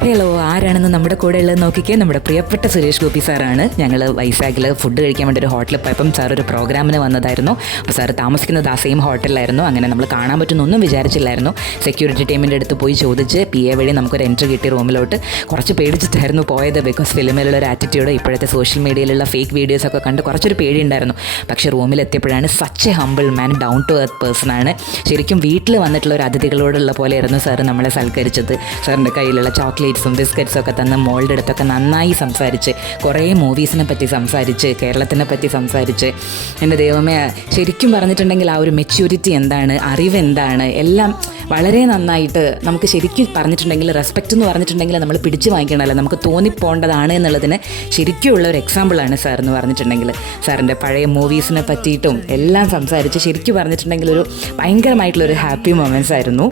Hello, ആരാണെന്ന് നമ്മുടെ കൂടെ ഉള്ളത് നോക്കിക്കേ. നമ്മുടെ പ്രിയപ്പെട്ട സുരേഷ് ഗോപി സാറാണ്. ഞങ്ങൾ വൈസാഖിൽ ഫുഡ് കഴിക്കാൻ വേണ്ടി ഒരു ഹോട്ടലിൽ പോയപ്പം സാർ ഒരു പ്രോഗ്രാമിന് വന്നതായിരുന്നു. അപ്പോൾ സാർ താമസിക്കുന്നത് ആ സെയിം ഹോട്ടലിലായിരുന്നു. അങ്ങനെ നമ്മൾ കാണാൻ പറ്റുന്നൊന്നും വിചാരിച്ചില്ലായിരുന്നു. സെക്യൂരിറ്റി ടീമിൻ്റെ അടുത്ത് പോയി ചോദിച്ച് PA വഴി നമുക്കൊരു എൻട്രി കിട്ടി റൂമിലോട്ട്. കുറച്ച് പേടിച്ചിട്ടായിരുന്നു പോയത്. ബിക്കോസ് ഫിലിമിലുള്ള ഒരു ആറ്റിറ്റ്യൂഡ്, ഇപ്പോഴത്തെ സോഷ്യൽ മീഡിയയിലുള്ള ഫേക്ക് വീഡിയോസൊക്കെ കണ്ട് കുറച്ചൊരു പേടിയുണ്ടായിരുന്നു. പക്ഷേ റൂമിലെത്തിയപ്പോഴാണ് such a humble man, down to earth പേഴ്സണാണ്. ശരിക്കും വീട്ടിൽ വന്നിട്ടുള്ള ഒരു അതിഥികളോടുള്ള പോലെയായിരുന്നു സാർ നമ്മളെ സൽക്കരിച്ചത്. സാറിൻ്റെ കയ്യിലുള്ള ചോക്ലേറ്റ്സും ബിസ്ക്കറ്റ്സും ഒക്കെ തന്ന് മോളുടെ അടുത്തൊക്കെ നന്നായി സംസാരിച്ച്, കുറേ മൂവീസിനെ പറ്റി സംസാരിച്ച്, കേരളത്തിനെ പറ്റി സംസാരിച്ച്, എൻ്റെ ദൈവമേ, ശരിക്കും പറഞ്ഞിട്ടുണ്ടെങ്കിൽ ആ ഒരു മെച്യൂരിറ്റി എന്താണ്, അറിവ് എന്താണ്, എല്ലാം വളരെ നന്നായിട്ട് നമുക്ക് ശരിക്കും പറഞ്ഞിട്ടുണ്ടെങ്കിൽ റെസ്പെക്റ്റ് എന്ന് പറഞ്ഞിട്ടുണ്ടെങ്കിൽ നമ്മൾ പിടിച്ചു വാങ്ങിക്കണമല്ലോ, നമുക്ക് തോന്നിപ്പോണ്ടതാണ് എന്നുള്ളതിന് ശരിക്കുമുള്ള ഒരു എക്സാമ്പിളാണ് സാർ എന്ന് പറഞ്ഞിട്ടുണ്ടെങ്കിൽ. സാറിൻ്റെ പഴയ മൂവീസിനെ പറ്റിയിട്ടും എല്ലാം സംസാരിച്ച് ശരിക്കും പറഞ്ഞിട്ടുണ്ടെങ്കിൽ ഒരു ഭയങ്കരമായിട്ടുള്ളൊരു ഹാപ്പി മൊമെൻറ്റ്സ് ആയിരുന്നു.